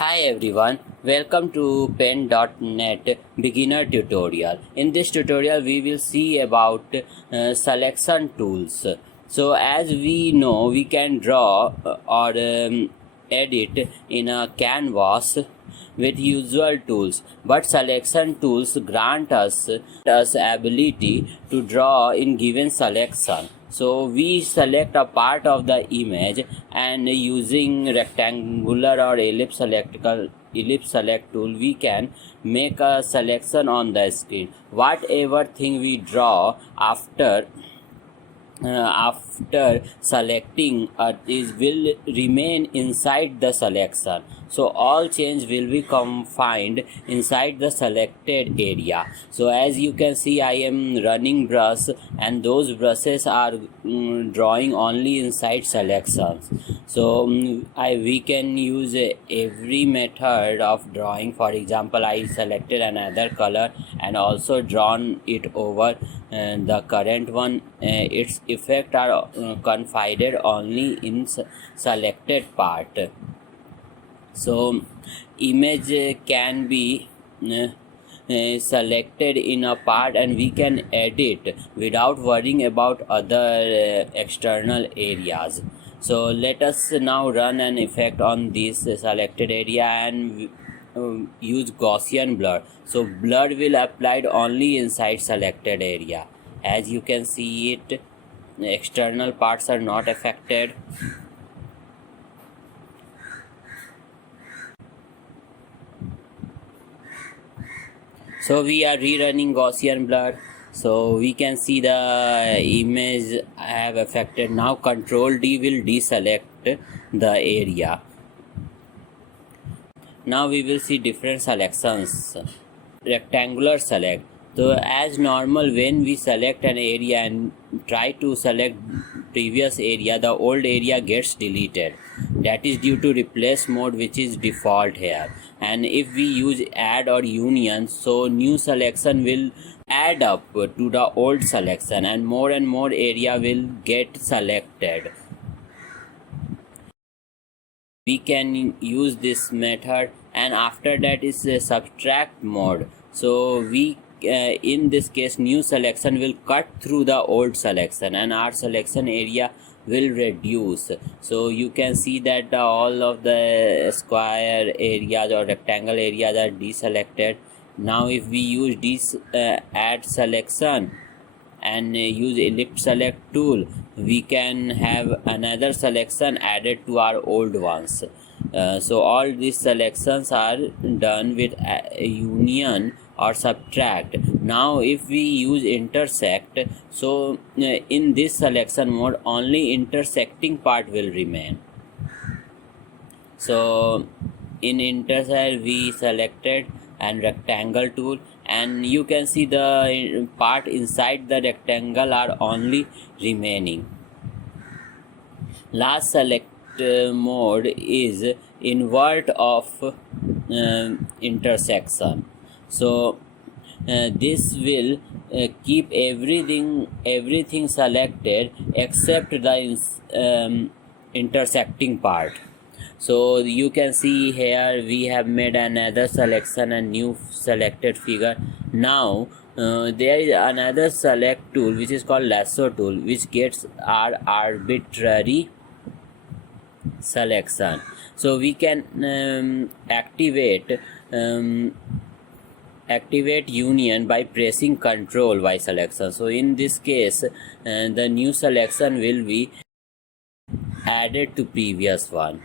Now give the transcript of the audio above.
Hi everyone, welcome to pen.net beginner tutorial. In this tutorial we will see about selection tools. So as we know, we can draw or edit in a canvas with usual tools, but selection tools grant us ability to draw in given selection. So we select a part of the image and using rectangular or ellipse select tool we can make a selection on the screen. Whatever thing we draw after selecting is will remain inside the selection, so all change will be confined inside the selected area. So as you can see, I am running brush and those brushes are drawing only inside selections. So we can use every method of drawing. For example, I selected another color and also drawn it over the current one. Its effect are confined only in selected part. So image can be selected in a part and we can edit without worrying about other external areas. So let us now run an effect on this selected area and use Gaussian blur. So blur will applied only inside selected area. As you can see it, external parts are not affected. So we are rerunning Gaussian blur, so we can see the image have affected. Now Control D will deselect the area. Now we will see different selections. Rectangular select. So as normal, when we select an area and try to select previous area, the old area gets deleted. That is due to replace mode, which is default here. And if we use add or union, so new selection will add up to the old selection and more area will get selected. We can use this method, and after that is a subtract mode. So we in this case, new selection will cut through the old selection and our selection area will reduce. So you can see that all of the square areas or rectangle areas are deselected. Now if we use this add selection and use ellipse select tool, we can have another selection added to our old ones. So all these selections are done with union or subtract. Now if we use intersect, so in this selection mode only intersecting part will remain. So in intersect we selected and rectangle tool, and you can see the part inside the rectangle are only remaining. Last select mode is invert of intersection. So this will keep everything selected except the intersecting part. So you can see here we have made another selection and new selected figure. Now there is another select tool which is called lasso tool, which gets our arbitrary selection. So we can activate union by pressing Control Y selection. So in this case the new selection will be added to previous one.